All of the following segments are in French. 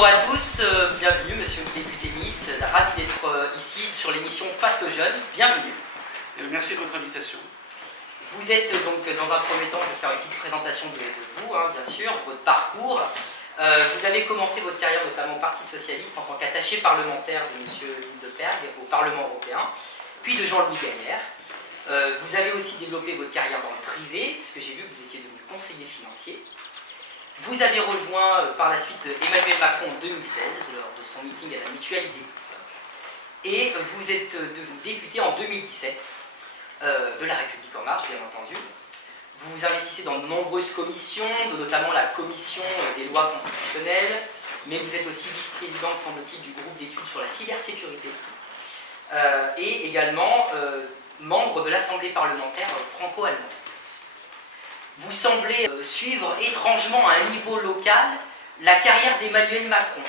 Bonjour à tous, bienvenue Monsieur le député Nice, ravi d'être ici sur l'émission Face aux jeunes, bienvenue. Merci de votre invitation. Vous êtes donc, dans un premier temps, je vais faire une petite présentation de vous, bien sûr, votre parcours. Vous avez commencé votre carrière notamment au Parti Socialiste en tant qu'attaché parlementaire de M. Lindeperg au Parlement Européen, puis de Jean-Louis Gagnère. Vous avez aussi développé votre carrière dans le privé, puisque j'ai vu que vous étiez devenu conseiller financier. Vous avez rejoint par la suite Emmanuel Macron en 2016, lors de son meeting à la Mutualité. Et vous êtes devenu député en 2017 de La République En Marche, bien entendu. Vous vous investissez dans de nombreuses commissions, notamment la commission des lois constitutionnelles, mais vous êtes aussi vice-présidente, semble-t-il, du groupe d'études sur la cybersécurité. Et également membre de l'Assemblée parlementaire franco-allemande. Vous semblez suivre étrangement à un niveau local la carrière d'Emmanuel Macron,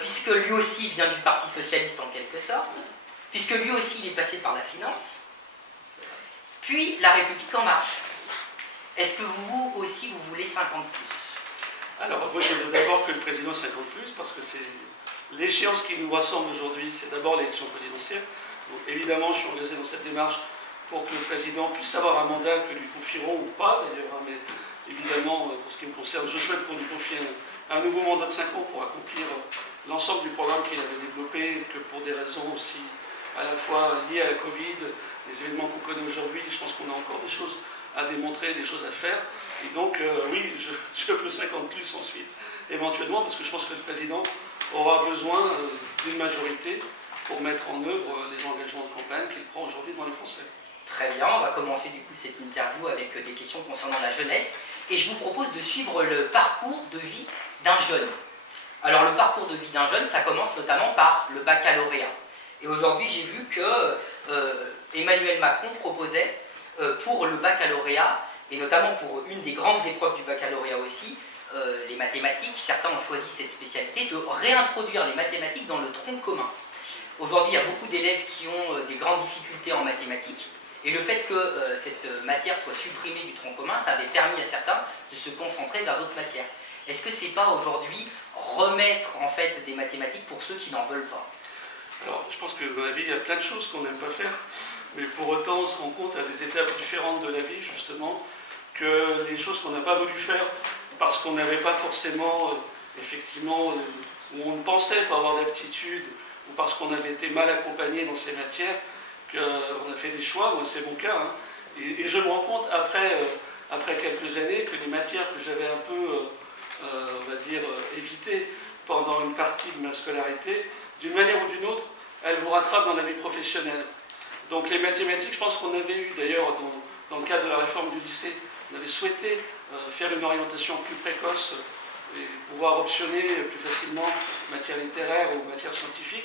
puisque lui aussi vient du Parti Socialiste en quelque sorte, puisque lui aussi il est passé par la finance, puis La République En Marche. Est-ce que vous aussi vous voulez 50+? Alors moi je veux d'abord que le président 50+, parce que c'est l'échéance qui nous rassemble aujourd'hui, c'est d'abord l'élection présidentielle. Donc évidemment je suis engagé dans cette démarche pour que le président puisse avoir un mandat que lui confieront ou pas d'ailleurs, mais évidemment, pour ce qui me concerne, je souhaite qu'on lui confie un nouveau mandat de 5 ans pour accomplir l'ensemble du programme qu'il avait développé, que pour des raisons aussi à la fois liées à la Covid, les événements qu'on connaît aujourd'hui, je pense qu'on a encore des choses à démontrer, des choses à faire. Et donc, oui, je veux 50+ ensuite, éventuellement, parce que je pense que le président aura besoin d'une majorité pour mettre en œuvre les engagements de campagne qu'il prend aujourd'hui devant les Français. Très bien, on va commencer du coup cette interview avec des questions concernant la jeunesse. Et je vous propose de suivre le parcours de vie d'un jeune. Alors le parcours de vie d'un jeune, ça commence notamment par le baccalauréat. Et aujourd'hui, j'ai vu que Emmanuel Macron proposait pour le baccalauréat, et notamment pour une des grandes épreuves du baccalauréat aussi, les mathématiques, certains ont choisi cette spécialité, de réintroduire les mathématiques dans le tronc commun. Aujourd'hui, il y a beaucoup d'élèves qui ont des grandes difficultés en mathématiques. Et le fait que cette matière soit supprimée du tronc commun, ça avait permis à certains de se concentrer vers d'autres matières. Est-ce que c'est pas aujourd'hui remettre en fait des mathématiques pour ceux qui n'en veulent pas? Alors, je pense que dans la vie, il y a plein de choses qu'on n'aime pas faire, mais pour autant, on se rend compte à des étapes différentes de la vie, justement, que les choses qu'on n'a pas voulu faire parce qu'on n'avait pas forcément, effectivement, où on ne pensait pas avoir d'aptitude, ou parce qu'on avait été mal accompagné dans ces matières, qu'on a fait des choix, moi c'est mon cas, et je me rends compte après quelques années que les matières que j'avais un peu, on va dire, évitées pendant une partie de ma scolarité, d'une manière ou d'une autre, elles vous rattrapent dans la vie professionnelle. Donc les mathématiques, je pense qu'on avait eu d'ailleurs dans le cadre de la réforme du lycée, on avait souhaité faire une orientation plus précoce et pouvoir optionner plus facilement matière littéraire ou matière scientifique.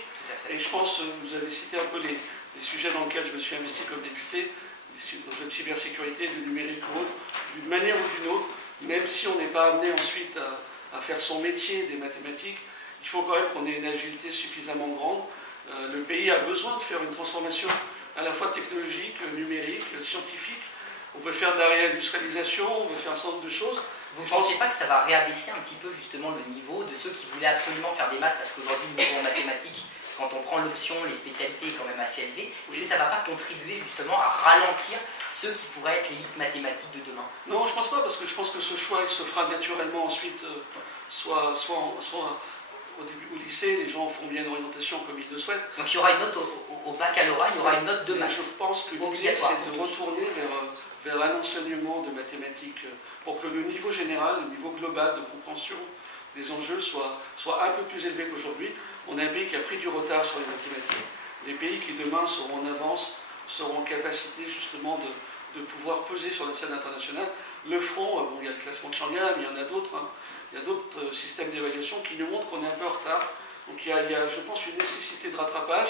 Et je pense que vous avez cité un peu les sujets dans lesquels je me suis investi comme député, les sujets de cybersécurité, de numérique ou autre, d'une manière ou d'une autre, même si on n'est pas amené ensuite à faire son métier des mathématiques, il faut quand même qu'on ait une agilité suffisamment grande. Le pays a besoin de faire une transformation à la fois technologique, numérique, scientifique. On peut faire de la réindustrialisation, on peut faire un certain nombre de choses. Vous ne pensez pas que ça va réabaisser un petit peu justement le niveau de ceux qui voulaient absolument faire des maths, parce qu'aujourd'hui le niveau en mathématiques, quand on prend l'option, les spécialités est quand même assez élevé, est-ce que ça ne va pas contribuer justement à ralentir ceux qui pourraient être l'élite mathématique de demain? Non, je ne pense pas, parce que je pense que ce choix il se fera naturellement ensuite, soit au début au lycée, les gens font bien une orientation comme ils le souhaitent. Donc il y aura une note au baccalauréat, il y aura une note de maths. Je pense que l'idée c'est de retourner vers un enseignement de mathématiques pour que le niveau général, le niveau global de compréhension des enjeux soit un peu plus élevé qu'aujourd'hui. On a un pays qui a pris du retard sur les mathématiques. Les pays qui demain seront en avance, seront en capacité justement de pouvoir peser sur la scène internationale, le feront. Bon, il y a le classement de Shanghai, mais il y en a d'autres. Il y a d'autres systèmes d'évaluation qui nous montrent qu'on est un peu en retard. Donc il y a, je pense, une nécessité de rattrapage.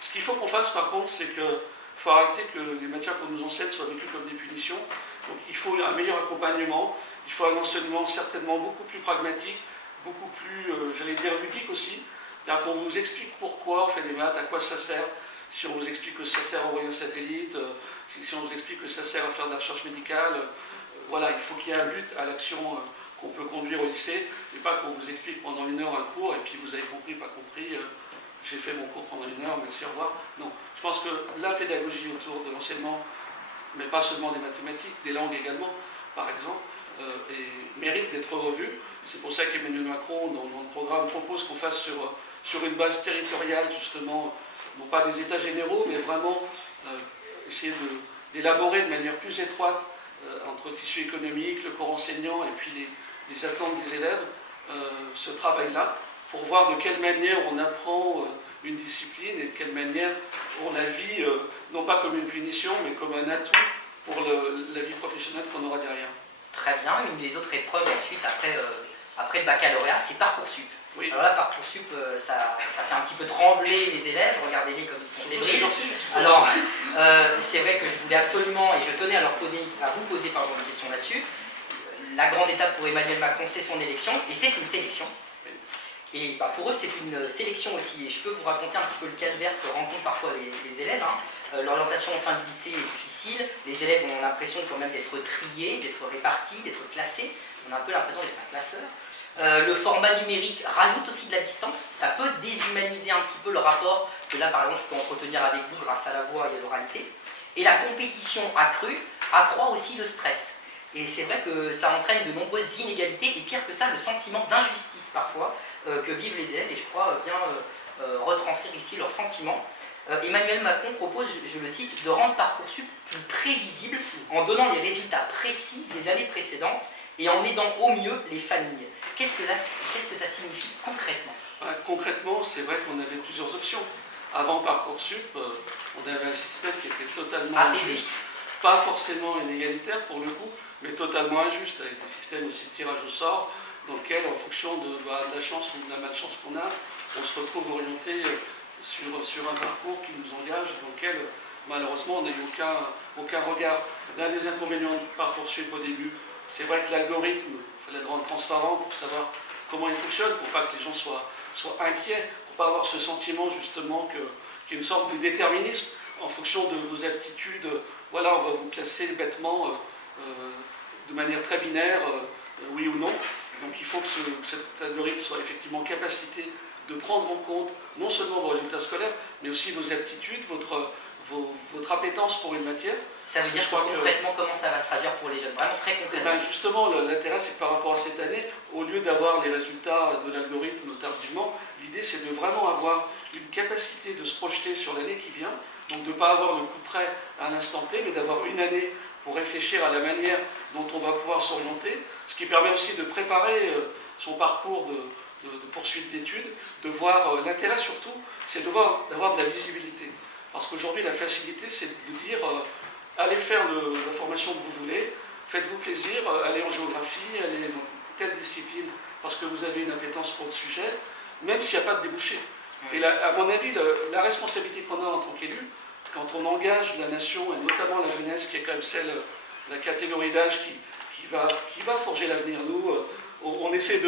Ce qu'il faut qu'on fasse par contre, c'est qu'il faut arrêter que les matières qu'on nous enseigne soient vécues comme des punitions. Donc il faut un meilleur accompagnement, il faut un enseignement certainement beaucoup plus pragmatique, beaucoup plus, j'allais dire, ludique aussi. C'est-à-dire qu'on vous explique pourquoi on fait des maths, à quoi ça sert. Si on vous explique que ça sert à envoyer un satellite, si on vous explique que ça sert à faire de la recherche médicale, voilà, il faut qu'il y ait un but à l'action qu'on peut conduire au lycée, et pas qu'on vous explique pendant 1 heure un cours, et puis vous avez compris, pas compris, j'ai fait mon cours pendant 1 heure, merci, au revoir. Non, je pense que la pédagogie autour de l'enseignement, mais pas seulement des mathématiques, des langues également, par exemple, mérite d'être revue. C'est pour ça qu'Emmanuel Macron, dans le programme, propose qu'on fasse sur une base territoriale, justement, non pas des états généraux, mais vraiment essayer d'élaborer de manière plus étroite entre le tissu économique, le corps enseignant et puis les attentes des élèves, ce travail-là, pour voir de quelle manière on apprend une discipline et de quelle manière on la vit, non pas comme une punition, mais comme un atout pour la vie professionnelle qu'on aura derrière. Très bien. Une des autres épreuves ensuite, après le baccalauréat, c'est Parcoursup. Oui. Alors là, Parcoursup, ça fait un petit peu trembler les élèves, regardez-les comme ils sont fébriles. Alors, c'est vrai que je voulais absolument, et je tenais à vous poser une question là-dessus. La grande étape pour Emmanuel Macron, c'est son élection, et c'est une sélection. Et pour eux, c'est une sélection aussi. Et je peux vous raconter un petit peu le calvaire que rencontrent parfois les élèves. L'orientation en fin de lycée est difficile. Les élèves ont l'impression quand même d'être triés, d'être répartis, d'être classés. On a un peu l'impression d'être un classeur. Le format numérique rajoute aussi de la distance. Ça peut déshumaniser un petit peu le rapport que là, par exemple, je peux entretenir avec vous grâce à la voix et à l'oralité. Et la compétition accrue accroît aussi le stress. Et c'est vrai que ça entraîne de nombreuses inégalités et pire que ça, le sentiment d'injustice parfois que vivent les élèves. Et je crois bien retranscrire ici leurs sentiments. Emmanuel Macron propose, je le cite, de rendre Parcoursup plus prévisible en donnant les résultats précis des années précédentes et en aidant au mieux les familles. Qu'est-ce que ça signifie concrètement? Concrètement, c'est vrai qu'on avait plusieurs options. Avant Parcoursup, on avait un système qui était totalement injuste, pas forcément inégalitaire pour le coup, mais totalement injuste, avec des systèmes aussi de tirage au sort, dans lequel, en fonction de la chance ou de la malchance qu'on a, on se retrouve orienté sur un parcours qui nous engage, dans lequel, malheureusement, on n'a eu aucun regard. L'un des inconvénients de Parcoursup au début, c'est vrai que l'algorithme, il fallait le rendre transparent pour savoir comment il fonctionne, pour pas que les gens soient inquiets, pour pas avoir ce sentiment justement qu'il y a une sorte de déterminisme en fonction de vos aptitudes. Voilà, on va vous classer bêtement de manière très binaire, oui ou non. Donc il faut que cet algorithme soit effectivement en capacité de prendre en compte non seulement vos résultats scolaires, mais aussi vos aptitudes, votre appétence pour une matière. Ça veut dire concrètement comment ça va se traduire pour les jeunes? Vraiment très concrètement. Justement, l'intérêt, c'est que par rapport à cette année, au lieu d'avoir les résultats de l'algorithme tardivement, l'idée, c'est de vraiment avoir une capacité de se projeter sur l'année qui vient, donc de ne pas avoir le coup près à l'instant T, mais d'avoir une année pour réfléchir à la manière dont on va pouvoir s'orienter, ce qui permet aussi de préparer son parcours de poursuite d'études, de voir l'intérêt surtout, c'est d'avoir de la visibilité. Parce qu'aujourd'hui, la facilité, c'est de vous dire allez faire la formation que vous voulez, faites-vous plaisir, allez en géographie, allez dans telle discipline, parce que vous avez une appétence pour le sujet, même s'il n'y a pas de débouché. Et là, à mon avis, la responsabilité qu'on a en tant qu'élu, quand on engage la nation, et notamment la jeunesse, qui est quand même la catégorie d'âge qui va forger l'avenir, nous, on essaie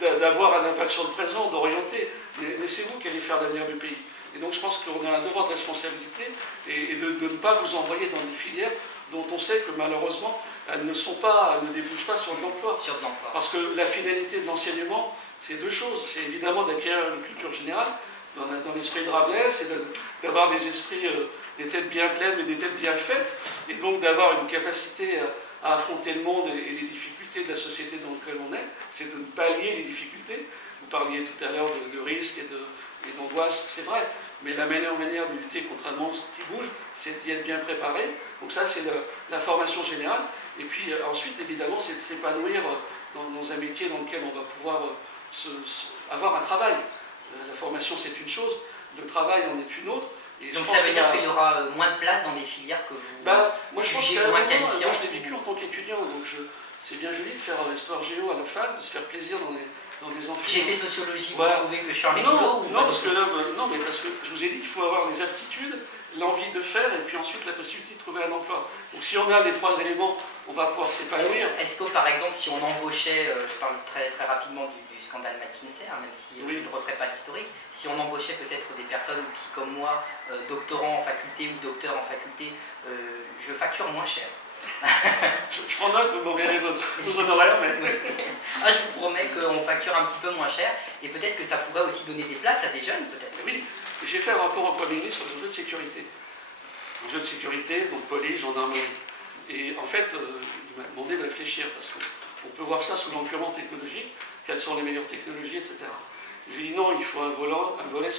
d'avoir un impact sur le présent, d'orienter, mais c'est vous qui allez faire l'avenir du pays. Et donc je pense qu'on a un devoir de responsabilité et de ne pas vous envoyer dans des filières dont on sait que malheureusement elles ne débouchent pas sur de l'emploi. Parce que la finalité de l'enseignement, c'est deux choses. C'est évidemment d'acquérir une culture générale dans l'esprit de Rabelais, c'est d'avoir des esprits, des têtes bien pleines et des têtes bien faites, et donc d'avoir une capacité à affronter le monde et les difficultés de la société dans laquelle on est, c'est de ne pas lier les difficultés. Vous parliez tout à l'heure de risques et d'angoisse, c'est vrai, mais la meilleure manière de lutter contre un monstre qui bouge, c'est d'y être bien préparé. Donc ça, c'est la formation générale. Et puis ensuite, évidemment, c'est de s'épanouir dans un métier dans lequel on va pouvoir avoir un travail. La formation, c'est une chose, le travail en est une autre. Et donc ça veut dire qu'il y aura moins de place dans des filières que vous jugez moins qualifiantes? Moi, je l'ai vécu en tant qu'étudiant, donc c'est bien joli de faire histoire géo à la fac, de se faire plaisir dans des amphithéâtres. J'ai fait sociologie, vous trouvez que je suis un rigolo? Non, parce que je vous ai dit qu'il faut avoir des aptitudes, l'envie de faire et puis ensuite la possibilité de trouver un emploi. Donc si on a les trois éléments, on va pouvoir s'épanouir. Est-ce que par exemple, si on embauchait, je parle très, très rapidement du scandale McKinsey, même si je ne referai pas l'historique, si on embauchait peut-être des personnes qui, comme moi, doctorants en faculté ou docteurs en faculté, je facture moins cher. Je prends note, vous m'enverrez vos honoraires, mais... Ah, je vous promets qu'on facture un petit peu moins cher, et peut-être que ça pourrait aussi donner des places à des jeunes, peut-être. Oui, j'ai fait un rapport au Premier ministre sur les enjeux de sécurité. Enjeux de sécurité, donc police, gendarmerie. Et en fait, il m'a demandé de réfléchir, parce qu'on peut voir ça sous l'angle purement technologique, quelles sont les meilleures technologies, etc. J'ai dit non, il faut un volet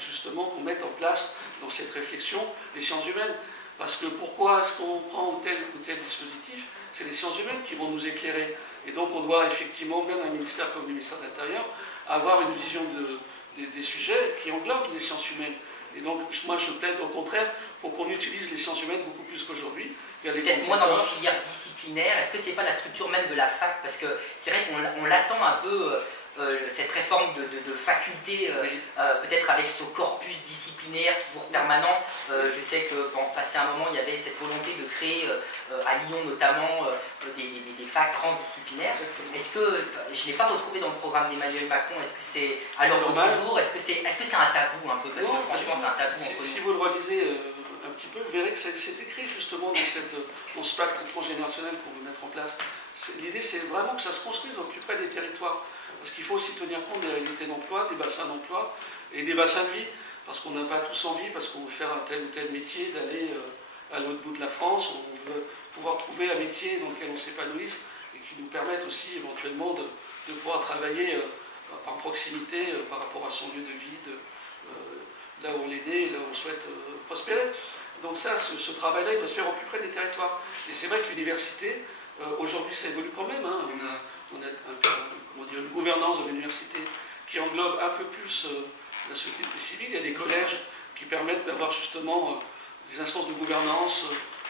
justement qu'on mette en place dans cette réflexion les sciences humaines. Parce que pourquoi est-ce qu'on prend tel ou tel dispositif? C'est les sciences humaines qui vont nous éclairer. Et donc on doit effectivement, même un ministère comme le ministère de l'Intérieur, avoir une vision des sujets qui englobent les sciences humaines. Et donc moi je plaide au contraire pour qu'on utilise les sciences humaines beaucoup plus qu'aujourd'hui. Peut-être moins dans les filières disciplinaires. Est-ce que c'est pas la structure même de la fac? Parce que c'est vrai qu'on l'attend un peu, cette réforme de faculté, peut-être avec ce corpus disciplinaire toujours permanent. Je sais que passé un moment, il y avait cette volonté de créer, à Lyon notamment, des facs transdisciplinaires. Est-ce que, je ne l'ai pas retrouvé dans le programme d'Emmanuel Macron, est-ce que c'est à l'ordre du jour? Est-ce que c'est un tabou un peu? Parce que franchement, c'est un tabou entre nous. Si vous le relisez un petit peu, vous verrez que c'est écrit justement dans ce pacte transgénérationnel qu'on veut mettre en place. L'idée, c'est vraiment que ça se construise au plus près des territoires. Parce qu'il faut aussi tenir compte des réalités d'emploi, des bassins d'emploi et des bassins de vie. Parce qu'on n'a pas tous envie, parce qu'on veut faire un tel ou tel métier, d'aller à l'autre bout de la France. On veut pouvoir trouver un métier dans lequel on s'épanouisse et qui nous permette aussi éventuellement de pouvoir travailler en proximité par rapport à son lieu de vie, là où on est né et là où on souhaite prospérer. Donc ça, ce travail-là, il doit se faire au plus près des territoires. Et c'est vrai que l'université, aujourd'hui, ça évolue quand même. Hein. On a une gouvernance de l'université qui englobe un peu plus la société civile. Il y a des collèges qui permettent d'avoir justement des instances de gouvernance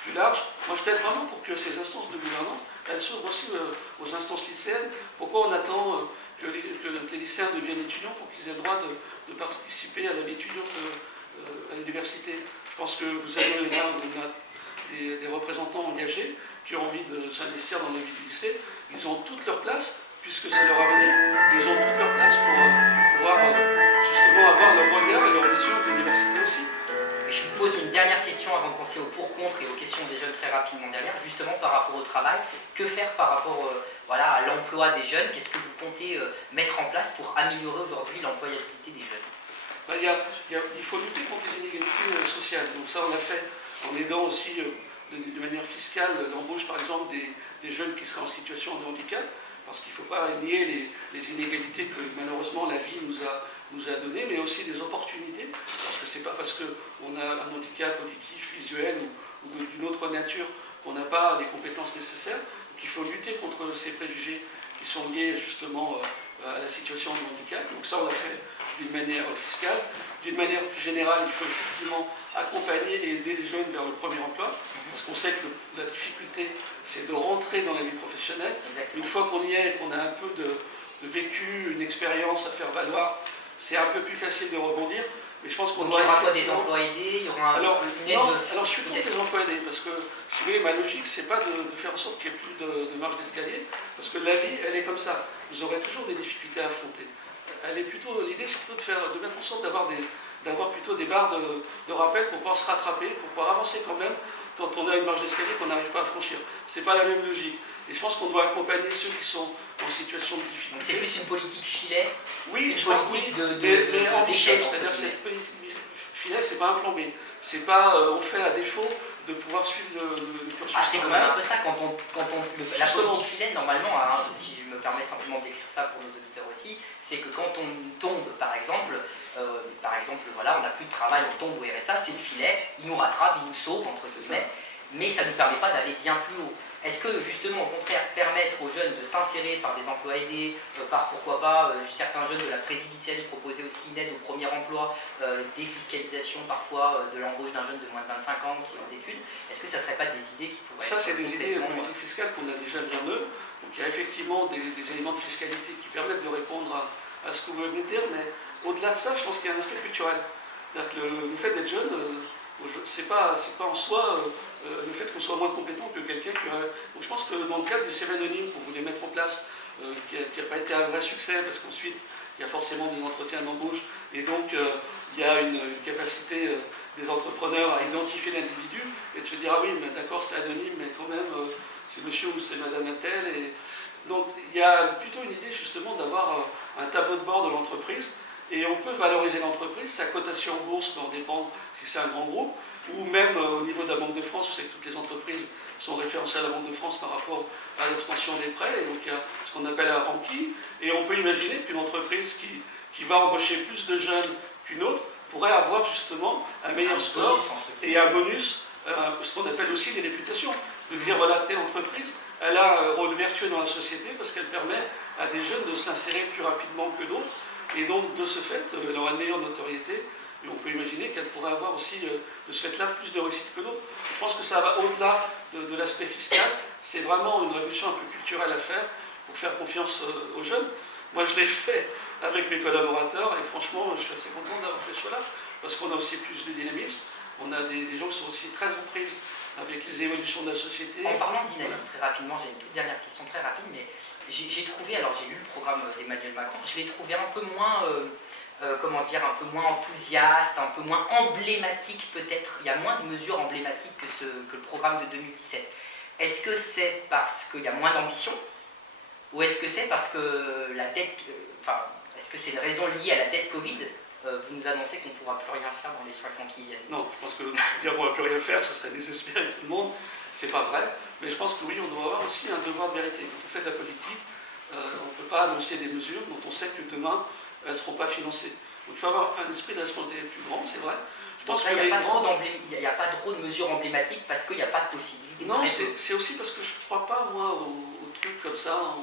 plus larges. Moi, je plaide vraiment pour que ces instances de gouvernance, elles s'ouvrent aussi aux instances lycéennes. Pourquoi on attend que les lycéens deviennent étudiants pour qu'ils aient le droit de participer à la vie étudiante à l'université? Je pense que vous avez là des représentants engagés qui ont envie de s'investir dans la vie du lycée. Ils ont toute leur place, puisque c'est leur avenir. Ils ont toute leur place pour pouvoir justement avoir leur regard et leur vision de l'université aussi. Je vous pose une dernière question avant de penser au pour-contre et aux questions des jeunes très rapidement derrière, justement par rapport au travail. Que faire par rapport à l'emploi des jeunes? Qu'est-ce que vous comptez mettre en place pour améliorer aujourd'hui l'employabilité des jeunes? Il faut lutter contre les inégalités sociales. Donc ça, on l'a fait en aidant aussi de manière fiscale l'embauche, par exemple, des jeunes qui seraient en situation de handicap, parce qu'il ne faut pas nier les inégalités que malheureusement la vie nous a données, mais aussi des opportunités, parce que ce n'est pas parce qu'on a un handicap auditif, visuel ou d'une autre nature qu'on n'a pas les compétences nécessaires. Donc il faut lutter contre ces préjugés qui sont liés justement à la situation de handicap. Donc ça, on l'a fait d'une manière fiscale. D'une manière plus générale, il faut effectivement accompagner et aider les jeunes vers le premier emploi, parce qu'on sait que la difficulté, c'est de rentrer dans la vie professionnelle. Exactement. Une fois qu'on y est et qu'on a un peu de vécu, une expérience à faire valoir, c'est un peu plus facile de rebondir. Mais je pense qu'on il y aura quoi, des emplois aidés? Il y aura alors je suis contre les emplois aidés, parce que, si vous voulez, ma logique, c'est pas de faire en sorte qu'il n'y ait plus de marge d'escalier, parce que la vie, elle est comme ça. Vous aurez toujours des difficultés à affronter. L'idée, c'est plutôt de mettre en sorte d'avoir plutôt des barres de rappel pour pouvoir se rattraper, pour pouvoir avancer quand même quand on a une marge d'escalier qu'on n'arrive pas à franchir. C'est pas la même logique. Et je pense qu'on doit accompagner ceux qui sont en situation de difficulté. Donc c'est plus une politique filet, oui, une politique mais ambitieuse. d'échec. C'est-à-dire que cette politique filet, c'est pas un plan B. C'est pas on fait à défaut de pouvoir suivre le cursus. C'est quand même un peu ça la politique filet, normalement, hein, si je me permets simplement d'écrire ça pour nos auditeurs aussi, c'est que quand on tombe, par exemple, voilà, on n'a plus de travail, on tombe au RSA, c'est le filet, il nous rattrape, il nous sauve, entre guillemets, mais ça ne nous permet pas d'aller bien plus haut. Est-ce que justement, au contraire, permettre aux jeunes de s'insérer par des emplois aidés, par pourquoi pas, certains jeunes de la présidentielle proposaient aussi une aide au premier emploi, défiscalisation parfois de l'embauche d'un jeune de moins de 25 ans qui sort d'études, est-ce que ça ne serait pas des idées qui pourraient Ça, c'est des idées politiques fiscales qu'on a déjà bien eux. Donc il y a effectivement des éléments de fiscalité qui permettent de répondre à ce que vous venez de dire, mais au-delà de ça, je pense qu'il y a un aspect culturel. C'est-à-dire que le fait d'être jeune, c'est pas en soi le fait qu'on soit moins compétent que quelqu'un qui aurait... Donc je pense que dans le cadre du CV anonyme qu'on voulait mettre en place, qui n'a pas été un vrai succès, parce qu'ensuite il y a forcément des entretiens d'embauche, et donc il y a une capacité des entrepreneurs à identifier l'individu et de se dire ah oui, mais d'accord, c'est anonyme, mais quand même, c'est monsieur ou c'est madame Attel. Et donc il y a plutôt une idée justement d'avoir un tableau de bord de l'entreprise et on peut valoriser l'entreprise, sa cotation en bourse peut en dépendre si c'est un grand groupe, ou même au niveau de la Banque de France, vous savez que toutes les entreprises sont référencées à la Banque de France par rapport à l'obtention des prêts, et donc il y a ce qu'on appelle un ranking, et on peut imaginer qu'une entreprise qui va embaucher plus de jeunes qu'une autre pourrait avoir justement un meilleur score et un bonus, ce qu'on appelle aussi les réputations. De dire voilà, telle entreprise, elle a un rôle vertueux dans la société parce qu'elle permet à des jeunes de s'insérer plus rapidement que d'autres, et donc de ce fait, elle aura une meilleure notoriété. Et on peut imaginer qu'elle pourrait avoir aussi, de ce fait-là, plus de réussite que d'autres. Je pense que ça va au-delà de l'aspect fiscal. C'est vraiment une révolution un peu culturelle à faire pour faire confiance aux jeunes. Moi, je l'ai fait avec mes collaborateurs et franchement, je suis assez content d'avoir fait ce choix-là parce qu'on a aussi plus de dynamisme. On a des gens qui sont aussi très en prise avec les évolutions de la société. En parlant de dynamisme, très rapidement, j'ai une toute dernière question très rapide, mais j'ai trouvé, alors j'ai lu le programme d'Emmanuel Macron, je l'ai trouvé un peu moins... comment dire, un peu moins enthousiaste, un peu moins emblématique peut-être. Il y a moins de mesures emblématiques que le programme de 2017. Est-ce que c'est parce qu'il y a moins d'ambition ou est-ce que c'est parce que la dette, est-ce que c'est une raison liée à la dette Covid? Vous nous annoncez qu'on ne pourra plus rien faire dans les 5 ans qui viennent. Non, je pense que dire qu'on ne va plus rien faire, ce serait désespérer tout le monde. C'est pas vrai. Mais je pense que oui, on doit avoir aussi un devoir de vérité. Quand on fait de la politique, on ne peut pas annoncer des mesures dont on sait que demain, elles ne seront pas financées. Donc il faut avoir un esprit de responsabilité plus grand, c'est vrai. Je pense qu'il n'y a pas trop de mesures emblématiques parce qu'il n'y a pas de possibilité. Non, c'est aussi parce que je ne crois pas, moi, aux trucs comme ça.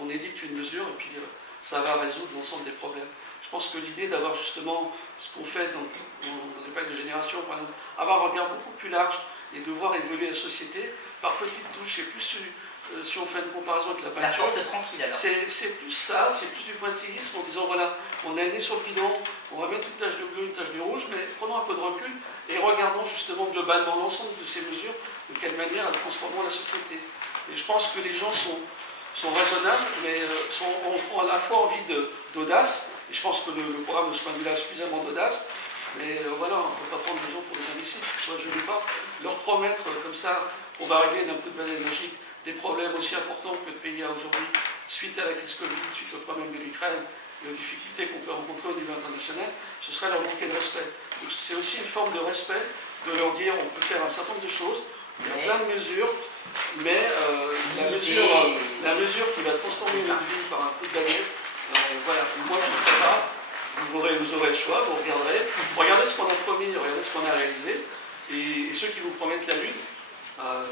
On édicte une mesure et puis ça va résoudre l'ensemble des problèmes. Je pense que l'idée d'avoir justement ce qu'on fait dans les packs de génération, par exemple, avoir un regard beaucoup plus large et de voir évoluer la société par petites touches, et plus si on fait une comparaison avec la peinture. La force tranquille alors. C'est plus ça, c'est plus du pointillisme en disant voilà, on a un nez sur le guidon, on va mettre une tache de bleu, une tache de rouge, mais prenons un peu de recul et regardons justement globalement l'ensemble de ces mesures, de quelle manière elles transformeront la société. Et je pense que les gens sont raisonnables, mais ont à la fois envie d'audace, et je pense que le programme de ce point de vue-là a suffisamment d'audace, mais voilà, il ne faut pas prendre les gens pour des imbéciles, qu'ils soient jeunes ou pas, leur promettre comme ça, on va régler d'un coup de baguette magique des problèmes aussi importants que le pays a aujourd'hui, suite à la crise Covid, suite au problème de l'Ukraine et aux difficultés qu'on peut rencontrer au niveau international, ce serait leur manquer de respect. C'est aussi une forme de respect de leur dire on peut faire un certain nombre de choses, il y a plein de mesures, mais la mesure qui va transformer notre vie par un coup de baguette, voilà, moi je ne le ferai pas, vous aurez le choix, vous regarderez, regardez ce qu'on a promis, regardez ce qu'on a réalisé, et ceux qui vous promettent la lune,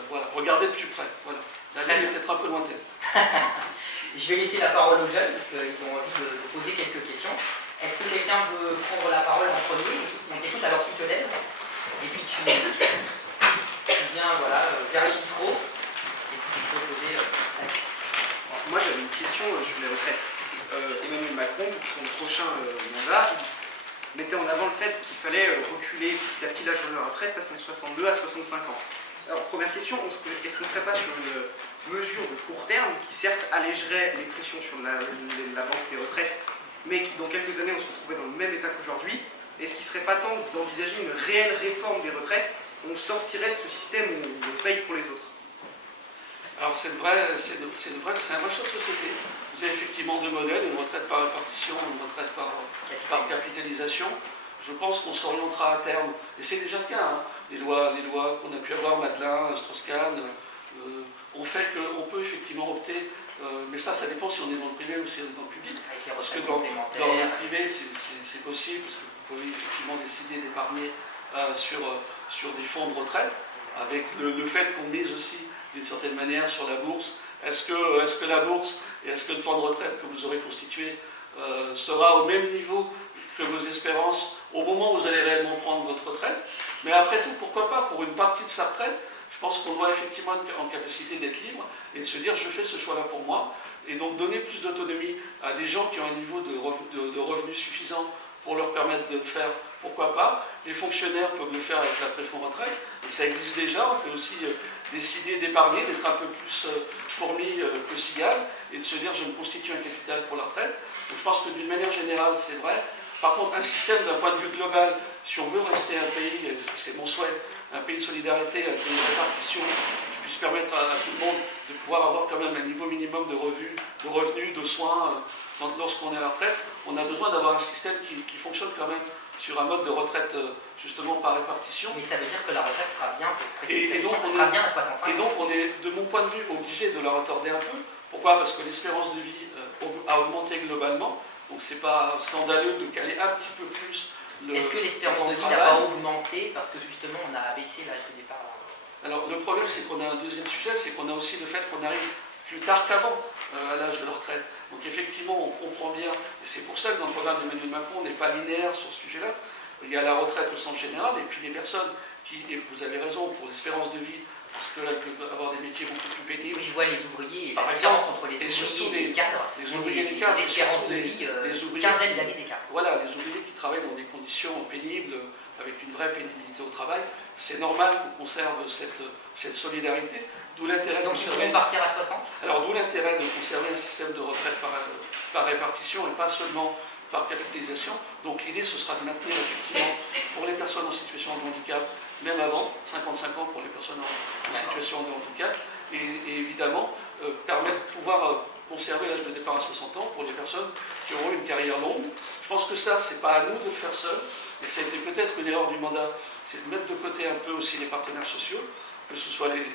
voilà, regardez de plus près, voilà. La ligne est peut-être un peu lointaine. Je vais laisser la parole aux jeunes parce qu'ils ont envie de poser quelques questions. Est-ce que quelqu'un veut prendre la parole en premier? On t'écoute, alors tu te lèves et puis tu viens voilà, vers les micros et puis tu peux poser la question. Moi j'avais une question sur les retraites. Emmanuel Macron, pour son prochain mandat, mettait en avant le fait qu'il fallait reculer petit à petit l'âge de la retraite, passant de 62 à 65 ans. Alors, première question, est-ce qu'on ne serait pas sur une mesure de court terme qui certes allégerait les pressions sur la banque des retraites, mais qui dans quelques années on se retrouverait dans le même état qu'aujourd'hui? Est-ce qu'il ne serait pas temps d'envisager une réelle réforme des retraites où on sortirait de ce système où on paye pour les autres? Alors c'est vrai que c'est un vrai choix de société. Vous avez effectivement deux modèles, une retraite par répartition, une retraite par capitalisation. Je pense qu'on s'orientera à terme, et c'est déjà le cas, hein. Les lois qu'on a pu avoir, Madelin, Strauss-Kahn, ont fait qu'on peut effectivement opter, mais ça dépend si on est dans le privé ou si on est dans le public. Parce que dans le privé, c'est possible, parce que vous pouvez effectivement décider d'épargner sur des fonds de retraite, avec le fait qu'on mise aussi d'une certaine manière sur la bourse. Est-ce que la bourse et est-ce que le plan de retraite que vous aurez constitué sera au même niveau que vos espérances au moment où vous allez réellement prendre votre retraite? Mais après tout, pourquoi pas, pour une partie de sa retraite, je pense qu'on doit effectivement être en capacité d'être libre et de se dire je fais ce choix-là pour moi, et donc donner plus d'autonomie à des gens qui ont un niveau de revenus suffisant pour leur permettre de le faire, pourquoi pas. Les fonctionnaires peuvent le faire avec l'après-fonds retraite, donc ça existe déjà. On peut aussi décider d'épargner, d'être un peu plus fourmi que cigale, et de se dire je me constitue un capital pour la retraite. Donc je pense que d'une manière générale c'est vrai. Par contre, un système d'un point de vue global, si on veut rester un pays, et c'est mon souhait, un pays de solidarité avec une répartition qui puisse permettre à tout le monde de pouvoir avoir quand même un niveau minimum de revenus, de soins lorsqu'on est à la retraite, on a besoin d'avoir un système qui fonctionne quand même sur un mode de retraite justement par répartition. Mais ça veut dire que la retraite sera bien, pour préciser, Et donc, sera bien à 65 ans. Et donc on est, de mon point de vue, obligé de la retarder un peu. Pourquoi? Parce que l'espérance de vie a augmenté globalement. Donc c'est pas scandaleux de caler un petit peu plus le. Est-ce que l'espérance de vie n'a pas augmenté parce que justement on a abaissé l'âge de départ là? Alors le problème c'est qu'on a un deuxième sujet, c'est qu'on a aussi le fait qu'on arrive plus tard qu'avant à l'âge de la retraite. Donc effectivement on comprend bien, et c'est pour ça que dans le programme d'Emmanuel Macron on n'est pas linéaire sur ce sujet-là. Il y a la retraite au sens général, et puis les personnes qui, et vous avez raison, pour l'espérance de vie, parce qu'elles peuvent avoir des métiers beaucoup plus pénibles. Oui, je vois les ouvriers et Par la exemple, différence entre les ouvriers et les cadres. Les ouvriers et les cadres, les espérances de vie, quinzaine d'années d'écart. Voilà, les ouvriers qui travaillent dans des conditions pénibles, avec une vraie pénibilité au travail, c'est normal qu'on conserve cette solidarité, d'où l'intérêt de conserver... Donc ils vont partir à 60 ? Alors d'où l'intérêt de conserver un système de retraite par répartition et pas seulement par capitalisation. Donc l'idée ce sera de maintenir effectivement pour les personnes en situation de handicap, même avant, 55 ans pour les personnes en situation de handicap, et évidemment permettre de pouvoir conserver l'âge de départ à 60 ans pour les personnes qui auront une carrière longue. Je pense que ça, c'est pas à nous de le faire seul, et ça a été peut-être une erreur du mandat, c'est de mettre de côté un peu aussi les partenaires sociaux, que ce soit les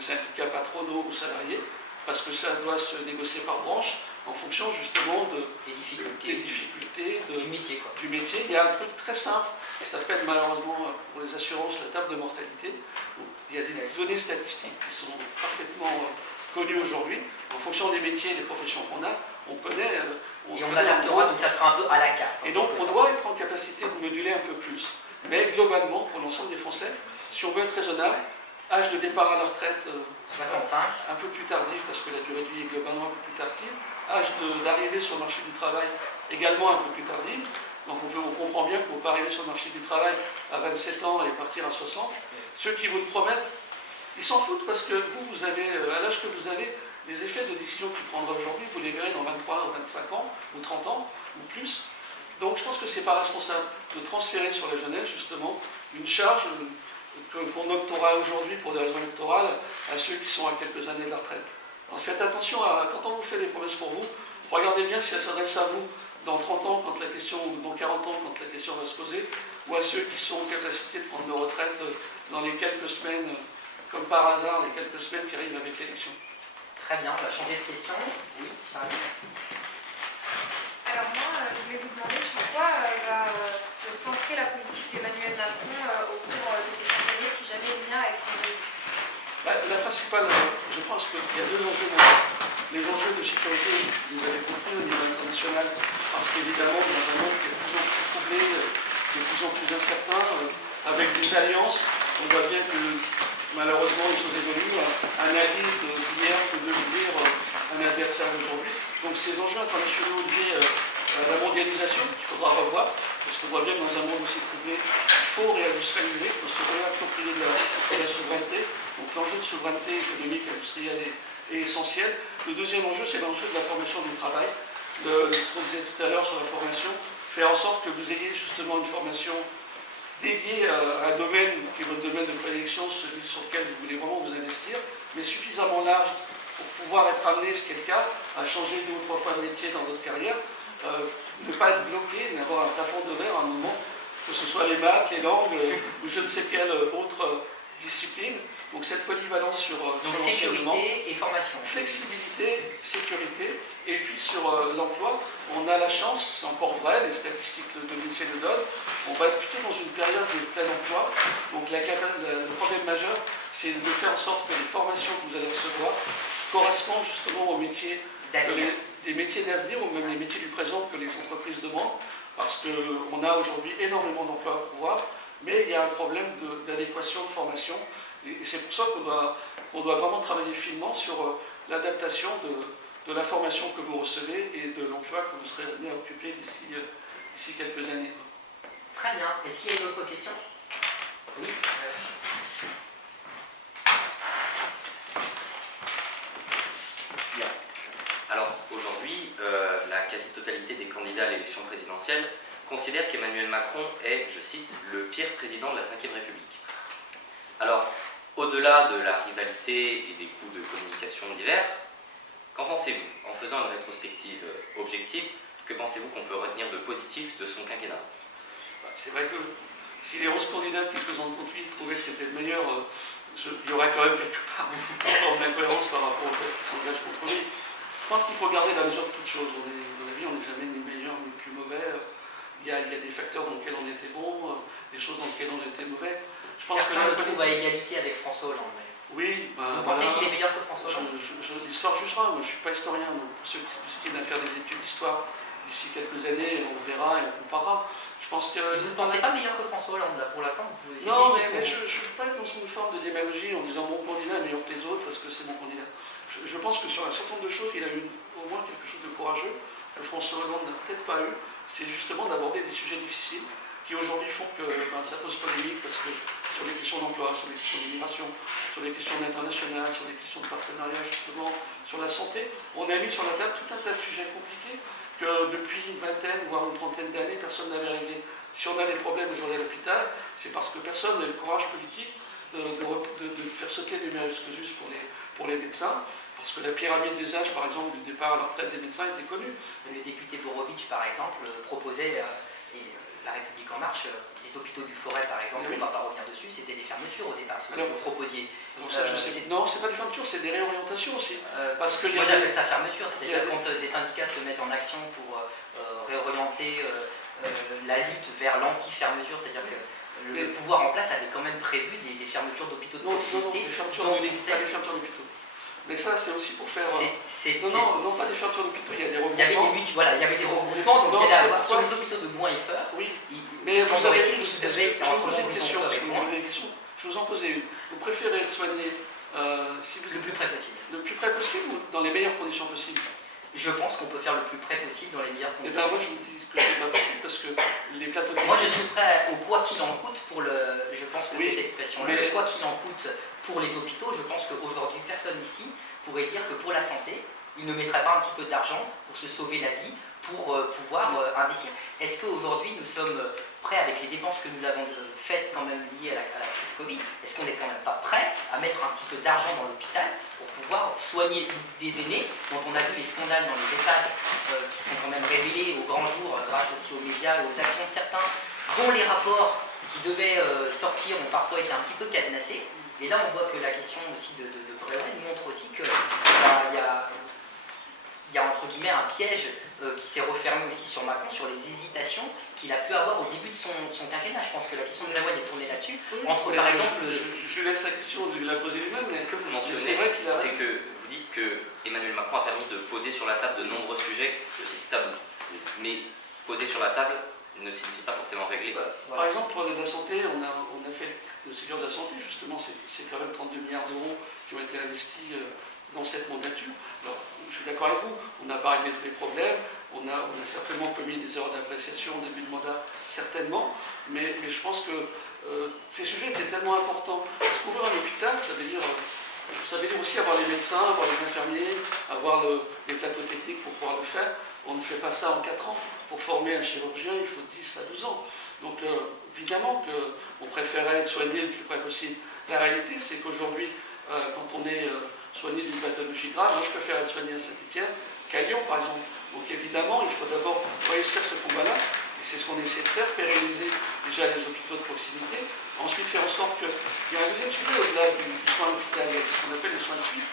syndicats patronaux ou salariés, parce que ça doit se négocier par branche en fonction justement des difficultés du métier. Du métier. Il y a un truc très simple qui s'appelle malheureusement pour les assurances la table de mortalité. Il y a des données statistiques qui sont parfaitement connues aujourd'hui. En fonction des métiers et des professions qu'on a, on connaît. Et on adaptera, donc ça sera un peu à la carte. Et donc on doit être en capacité de moduler un peu plus. Mais globalement, pour l'ensemble des Français, si on veut être raisonnable, âge de départ à la retraite 65, un peu plus tardif parce que la durée de vie est globalement un peu plus tardive. Âge d'arrivée sur le marché du travail également un peu plus tardive. Donc on comprend bien qu'on ne peut pas arriver sur le marché du travail à 27 ans et partir à 60. Ceux qui vous le promettent, ils s'en foutent parce que vous avez, à l'âge que vous avez, les effets de décision qu'ils prendraient aujourd'hui, vous les verrez dans 23 ou 25 ans, ou 30 ans, ou plus. Donc je pense que ce n'est pas responsable de transférer sur la jeunesse justement une charge qu'on octroiera aujourd'hui pour des raisons électorales à ceux qui sont à quelques années de la retraite. Alors faites attention quand on vous fait des promesses pour vous, regardez bien si elles s'adressent à vous dans 30 ans, quand la question, ou dans 40 ans, quand la question va se poser, ou à ceux qui sont en capacité de prendre leur retraite dans les quelques semaines, comme par hasard, les quelques semaines qui arrivent avec l'élection. Très bien, on va changer de question. Oui, Charlie. Alors moi, je voulais vous demander sur quoi va se centrer la politique d'Emmanuel Macron au cours de ces 5 années, si jamais il vient à être élu. La principale, je pense qu'il y a deux enjeux. Les enjeux de sécurité, vous avez compris au niveau international, parce qu'évidemment, dans un monde qui est de plus en plus troublé, de plus en plus incertain, avec des alliances, on voit bien que malheureusement les choses évoluent. Un allié d'hier peut devenir un adversaire d'aujourd'hui. Donc ces enjeux internationaux liés à la mondialisation qu'il faudra revoir, parce qu'on voit bien que dans un monde aussi troublé, il faut réindustrialiser, il faut se réapproprier de la souveraineté. Donc l'enjeu de souveraineté économique et industrielle est essentiel. Le deuxième enjeu, c'est l'enjeu de la formation du travail. Ce qu'on disait tout à l'heure sur la formation, faire en sorte que vous ayez justement une formation dédiée à un domaine qui est votre domaine de prédilection, celui sur lequel vous voulez vraiment vous investir, mais suffisamment large pour pouvoir être amené, ce qui est le cas, à changer 2 ou 3 fois de métier dans votre carrière, ne pas être bloqué, n'avoir un plafond de verre à un moment, que ce soit les maths, les langues ou je ne sais quelle autre discipline. Donc cette polyvalence sur sécurité et formation. Flexibilité, sécurité, et puis sur l'emploi, on a la chance, c'est encore vrai, les statistiques de l'INSEE le donnent, on va être plutôt dans une période de plein emploi. Donc le problème majeur, c'est de faire en sorte que les formations que vous allez recevoir correspondent justement aux métiers des métiers d'avenir ou même les métiers du présent que les entreprises demandent, parce qu'on a aujourd'hui énormément d'emplois à pouvoir, mais il y a un problème d'adéquation de formation. Et c'est pour ça qu'on doit vraiment travailler finement sur l'adaptation de la formation que vous recevez et de l'emploi que vous serez amené à occuper d'ici quelques années. Très bien. Est-ce qu'il y a d'autres questions? Oui. Bien. Alors aujourd'hui, la quasi-totalité des candidats à l'élection présidentielle considère qu'Emmanuel Macron est, je cite, le pire président de la Ve République. Alors, au-delà de la rivalité et des coups de communication divers, qu'en pensez-vous? En faisant une rétrospective objective, que pensez-vous qu'on peut retenir de positif de son quinquennat? C'est vrai que si les 11 candidats qui faisant de conduite trouvaient que c'était le meilleur, il y aurait quand même quelque part une forme d'incohérence par rapport au fait qu'ils s'engagent contre lui. Je pense qu'il faut garder la mesure de toutes choses. Dans la vie, on n'est jamais ni meilleur ni plus mauvais. Il y a des facteurs dans lesquels on était bon, des choses dans lesquelles on était mauvais. Je pense Certains le trouvent à égalité avec François Hollande. Oui, Vous pensez qu'il est meilleur que François Hollande? L'histoire jugera. Moi, je ne suis pas historien. Donc pour ceux qui se destinent à faire des études d'histoire d'ici quelques années, on verra et on comparera. Je pense que. Vous ne pensez pas meilleur que François Hollande là, pour l'instant? Vous pouvez essayer Non, de mais je ne veux pas être dans une forme de démagogie en disant mon candidat est meilleur que les autres parce que c'est mon candidat. Je pense que sur un certain nombre de choses, il a eu au moins quelque chose de courageux que François Hollande n'a peut-être pas eu. C'est justement d'aborder des sujets difficiles qui aujourd'hui font que ça pose polémique parce que sur les questions d'emploi, sur les questions d'immigration, sur les questions internationales, sur les questions de partenariat justement, sur la santé, on a mis sur la table tout un tas de sujets compliqués que depuis une vingtaine, voire une trentaine d'années, personne n'avait réglé. Si on a des problèmes aujourd'hui à l'hôpital, c'est parce que personne n'a eu le courage politique de faire sauter le numerus clausus pour les médecins, parce que la pyramide des âges, par exemple, du départ à la retraite des médecins était connue. Le député Borovitch, par exemple, proposait, et La République En Marche, les hôpitaux du Forêt, par exemple, Oui. on ne va pas revenir dessus, c'était des fermetures au départ, ce que Alors, vous proposiez. Alors ça, je sais. Non, c'est pas des fermetures, c'est des réorientations aussi. Parce que Moi j'appelle ça fermeture, c'est-à-dire quand des syndicats se mettent en action pour réorienter la lutte vers l'anti-fermeture, c'est-à-dire que le pouvoir en place avait quand même prévu des fermetures d'hôpitaux de Non, proximité. des fermetures dont d'hôpitaux, pas des fermetures d'hôpitaux. Mais ça, c'est aussi pour faire. Non, pas des fermetures d'hôpitaux, il y a des regroupements. Il y avait des regroupements, donc Non, il y allait avoir c'est sur les hôpitaux de Bourg et Feur. Oui, Mais mais vous avez semblerait-il qu'ils devaient je entre vous pose une Montbrison question, Feur parce et que vous Bourg, posez une question. Je vous en posais une. Vous préférez être soigné si vous le plus près possible. le plus près possible ou dans les meilleures conditions possibles? Je pense qu'on peut faire le plus près possible dans les meilleures Eh conditions. bien, moi, je vous dis que c'est pas possible parce que les plateaux Moi, je suis prêt au quoi qu'il en coûte pour le. Je pense que Oui, cette expression-là, mais- le quoi qu'il en coûte pour les hôpitaux, je pense qu'aujourd'hui, personne ici pourrait dire que pour la santé, il ne mettrait pas un petit peu d'argent pour se sauver la vie, pour pouvoir investir. Est-ce qu'aujourd'hui, nous sommes prêts, avec les dépenses que nous avons faites quand même liées à la crise Covid, est-ce qu'on n'est quand même pas prêt à mettre un petit peu d'argent dans l'hôpital pour pouvoir soigner des aînés dont on a vu les scandales dans les EHPAD qui sont quand même révélés au grand jour grâce aussi aux médias et aux actions de certains, dont les rapports qui devaient sortir ont parfois été un petit peu cadenassés. Et là, on voit que la question aussi de Bréaudet montre aussi qu'il y a entre guillemets un piège qui s'est refermé aussi sur Macron, sur les hésitations qu'il a pu avoir au début de son quinquennat. Je pense que la question de Bréaudet est tournée là-dessus. Entre par exemple. Je laisse la question, je la poser lui-même. Ce que vous c'est mentionnez, vrai qu'il a- c'est que vous dites que Emmanuel Macron a permis de poser sur la table de nombreux sujets, je cite tabous. Mais poser sur la table ne signifie pas forcément régler. Par exemple, pour la santé, on a fait le Ségur de la santé, justement, c'est quand même 32 milliards d'euros qui ont été investis dans cette mandature. Alors, je suis d'accord avec vous, on n'a pas réglé tous les problèmes, on a certainement commis des erreurs d'appréciation au début de mandat, certainement, mais je pense que ces sujets étaient tellement importants. Parce qu'ouvrir un hôpital, ça veut dire aussi avoir les médecins, avoir les infirmiers, avoir les plateaux techniques pour pouvoir le faire. On ne fait pas ça en 4 ans. Pour former un chirurgien, il faut 10 à 12 ans. Donc évidemment qu'on préférait être soigné le plus près possible. La réalité, c'est qu'aujourd'hui, quand on est soigné d'une pathologie grave, moi je préfère être soigné à Saint-Étienne qu'à Lyon, par exemple. Donc évidemment, il faut d'abord réussir ce combat-là, et c'est ce qu'on essaie de faire, pérenniser déjà les hôpitaux de proximité, ensuite faire en sorte qu'il y ait un deuxième sujet au-delà du soin hospitalier, ce qu'on appelle les soins de suite,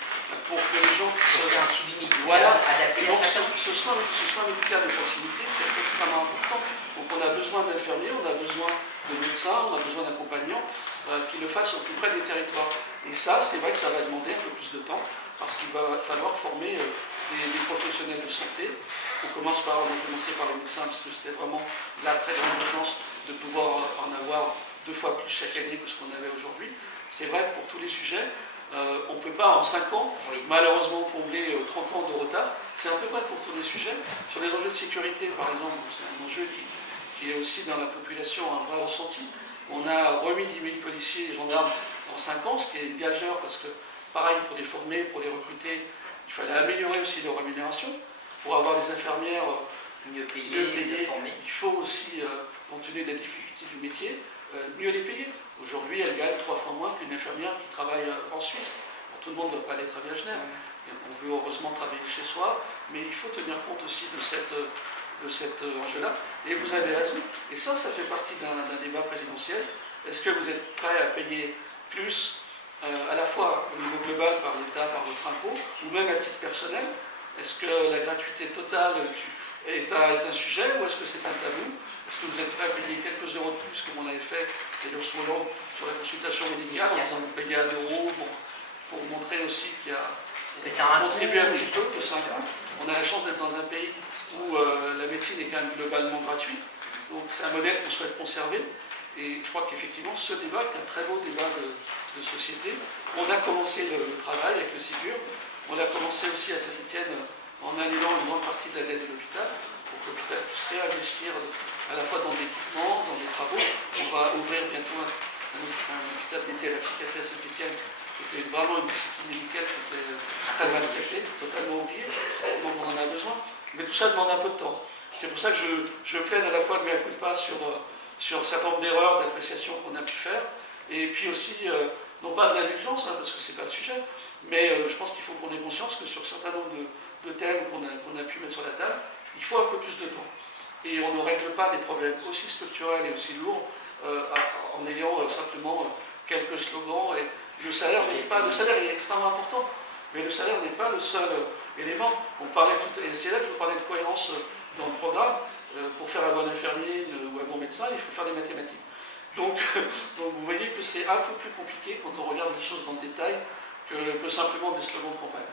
pour que les gens C'est un suivi médical Voilà. adapté donc à chacun. ce soin médical de proximité, c'est extrêmement important. Donc on a besoin d'infirmiers, on a besoin de médecins, on a besoin d'accompagnants qui le fassent au plus près des territoires. Et ça, c'est vrai que ça va demander un peu plus de temps, parce qu'il va falloir former des professionnels de santé. On a commencé par les médecins, parce que c'était vraiment la très grande urgence de pouvoir en avoir 2 fois plus chaque année que ce qu'on avait aujourd'hui. C'est vrai que pour tous les sujets, on ne peut pas en 5 ans, Oui. malheureusement, combler 30 ans de retard. C'est un peu vrai pour tous les sujets. Sur les enjeux de sécurité, par exemple, c'est un enjeu qui est aussi dans la population un vrai ressenti. On a remis 10 000 policiers et gendarmes en 5 ans, ce qui est une gageure parce que, pareil, pour les former, pour les recruter, il fallait améliorer aussi leur rémunération. Pour avoir des infirmières Mieux payés, mieux payés. mieux formés. Il faut aussi, compte tenu des difficultés du métier, mieux les payer. Aujourd'hui, elles gagnent 3 fois moins qu'une infirmière qui travaille en Suisse. Bon, tout le monde ne veut pas aller travailler à Genève. On veut heureusement travailler chez soi, mais il faut tenir compte aussi de cet enjeu-là. Et vous avez raison. Et ça fait partie d'un débat présidentiel. Est-ce que vous êtes prêt à payer plus, à la fois au niveau global par l'État, par votre impôt, ou même à titre personnel? Est-ce que la gratuité totale est un sujet, ou est-ce que c'est un tabou? Est-ce que vous êtes prêt à payer quelques euros de plus, comme on avait fait d'ailleurs sur la consultation médicale, en disant vous payez 1 euro pour montrer aussi qu'il y a contribué un petit peu, que c'est un coût. On a la chance d'être dans un pays où la médecine est quand même globalement gratuite. Donc c'est un modèle qu'on souhaite conserver. Et je crois qu'effectivement, ce débat est un très beau débat de société. On a commencé le travail avec le Ségur. On a commencé aussi à Saint-Étienne en annulant une grande partie de la dette de l'hôpital, pour que l'hôpital puisse réinvestir à la fois dans l'équipement, dans les travaux. On va ouvrir bientôt un hôpital d'été à la psychiatrie à Saint-Étienne. C'était vraiment une discipline médicale qui était très mal traitée, totalement oubliée, donc on en a besoin. Mais tout ça demande un peu de temps. C'est pour ça que je plaide à la fois de mea culpa sur un certain nombre d'erreurs d'appréciation qu'on a pu faire, et puis aussi, non pas de l'indulgence, parce que c'est pas le sujet, mais je pense qu'il faut qu'on ait conscience que sur un certain nombre de thèmes qu'on a pu mettre sur la table, il faut un peu plus de temps. Et on ne règle pas des problèmes aussi structurels et aussi lourds en ayant simplement quelques slogans. Et le salaire est extrêmement important, mais le salaire n'est pas le seul élément. On parlait tout à l'heure, je vous parlais de cohérence dans le programme. Pour faire un bon infirmier ou un bon médecin, il faut faire des mathématiques. Donc vous voyez que c'est un peu plus compliqué quand on regarde les choses dans le détail que simplement des slogans de campagne.